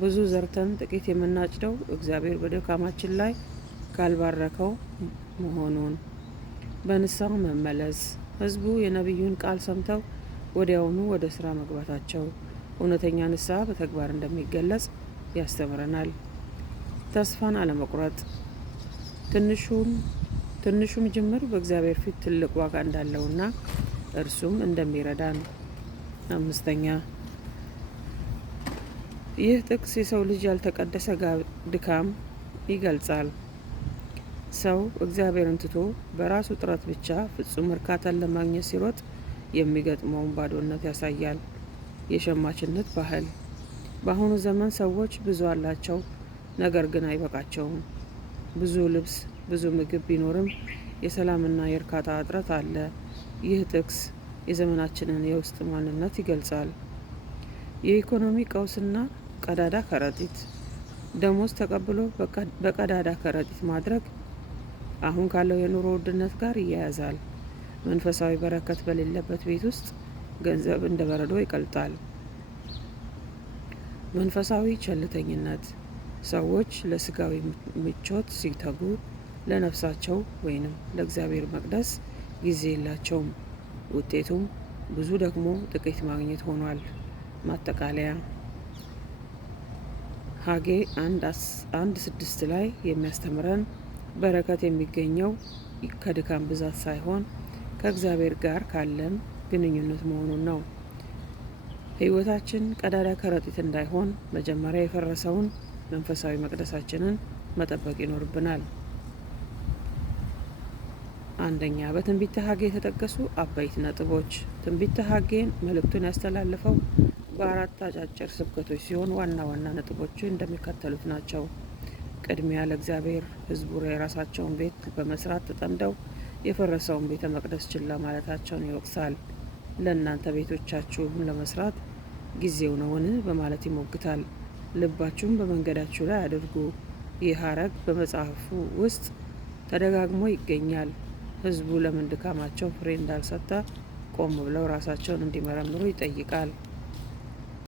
ብዙ ዘርተን ጥቂት የምናጭደው እግዚአብሔር በድካማችን ላይ ካልባረከው መሆኑን። በንስሐ መመለስ። ሕዝቡ የነቢዩን ቃል ሰምተው ወዲያውኑ ወደ ስራ መግባታቸው እውነተኛ ንስሐ በተግባር እንደሚገለጽ ያስተምረናል። ተስፋን አለመቁረጥ። ትንሹም ጅምር በእግዚአብሔር ፊት ትልቅ ዋጋ እንዳለውና እርሱም እንደሚረዳን። 5. ይህ ጥቅስ የሰው ልጅ ያልተቀደሰ ድካም ይገልጻል። ሰው እግዚአብሔርን ትቶ በራሱ ጥረት ብቻ ፍጹም እርካታን ለማግኘት ሲሮጥ የሚገጥመውን ባዶነት ያሳያል። የሸማችነት ባህል። በአሁኑ ዘመን ሰዎች ብዙ አላቸው፣ ነገር ግን አይበቃቸውም። ብዙ ልብስ፣ ብዙ ምግብ ቢኖርም የሰላምና የእርካታ እጥረት አለ። ይህ ጥቅስ የዘመናችንን የውስጥ ማንነት ይገልጻል። የኢኮኖሚ ቀውስና ቀዳዳ ከረጢት። ደሞዝ ተቀብሎ በቀዳዳ ከረጢት ማድረግ አሁን ካለው የኑሮ ውድነት ጋር ይያያዛል። መንፈሳዊ በረከት በሌለበት ቤት ውስጥ ገንዘብ እንደ በረዶ ይቀልጣል። መንፈሳዊ ቸልተኝነት። ሰዎች ለስጋዊ ምቾት ሲተጉ ለነፍሳቸው ወይንም ለእግዚአብሔር መቅደስ ጊዜ የላቸውም። ውጤቱም ብዙ ደግሞ ጥቂት ማግኘት ሆኗል። ማጠቃለያ። ሐጌ 1:6 ላይ የሚያስተምረን በረከት የሚገኘው ከድካም ብዛት ሳይሆን ከእግዚአብሔር ጋር ካለን ግንኙነት መሆኑን ነው። ሕይወታችን ቀዳዳ ከረጢት እንዳይሆን መጀመሪያ የፈረሰውን መንፈሳዊ መቅደሳችንን መጠበቅ ይኖርብናል። 1. በትንቢተ ሐጌ የተጠቀሱ አበይት ነጥቦች። ትንቢተ ሐጌን መልእክቱን ያስተላለፈው በ4 አጫጭር ስብከቶች ሲሆን ዋና ዋና ነጥቦቹ እንደሚከተሉት ናቸው። ቅድሚያ ለእግዚአብሔር። ሕዝቡ የራሳቸውን ቤት በመስራት ተጠምደው የፈረሰውን ቤተ መቅደስ ችላ ማለታቸውን ይወቅሳል። ለእናንተ ቤቶቻችሁን ለመስራት ጊዜው ነውን? በማለት ይሞግታል። ልባችሁን በመንገዳችሁ ላይ አድርጉ። ይህ ሐረግ በመጽሐፉ ውስጥ ተደጋግሞ ይገኛል። ሕዝቡ ለምን ድካማቸው ፍሬ እንዳልሰጠ ቆም ብለው ራሳቸውን እንዲመረምሩ ይጠይቃል።